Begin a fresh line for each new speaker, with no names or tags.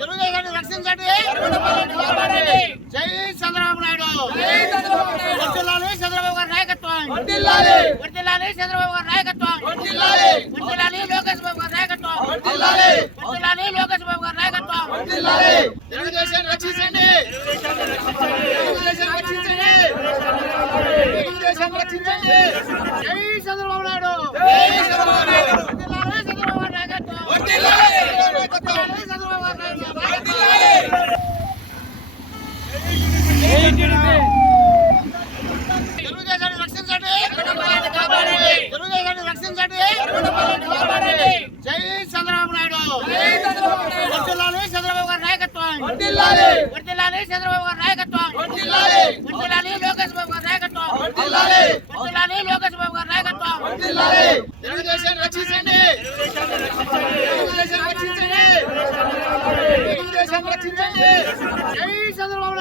తెలుగుదేశాన్ని రక్షించండి. జై చంద్రబాబు నాయుడు. వర్ధిల్లాలి చంద్రబాబు గారి నాయకత్వం. వర్ధిల్లాలి చంద్రబాబు గారి నాయకత్వం. వర్ధిల్లాలి లోకేష్ బాబు గారి నాయకత్వం. వర్ధిల్లాలి లోకేష్ బాబు గారి నాయకత్వం. తెలుగుదేశాన్ని రక్షించండి. తెలుగుదేశాన్ని రక్షించండి. తెలుగుదేశాన్ని రక్షించండి. జై చంద్రబాబు నాయుడు వర్ధిల్లాలి చంద్రబాబు గారి నాయకత్వం వర్ధిల్లాలి చంద్రబాబు గారి నాయకత్వం తెలుగుదేశాన్ని రక్షించండి. తెలుగుదేశాన్ని రక్షించండి. జై చంద్రబాబు నాయుడు. వర్ధిల్లాలి చంద్రబాబు గారి నాయకత్వం. వర్ధిల్లాలి చంద్రబాబు గారి నాయకత్వం. వర్ధిల్లాలి లోకేష్ బాబు గారి నాయకత్వం. వర్ధిల్లాలి లోకేష్ బాబు గారి నాయకత్వం. తెలుగుదేశాన్ని రక్షించండి. తెలుగుదేశాన్ని రక్షించండి. తెలుగుదేశాన్ని రక్షించండి. జై చంద్రబాబు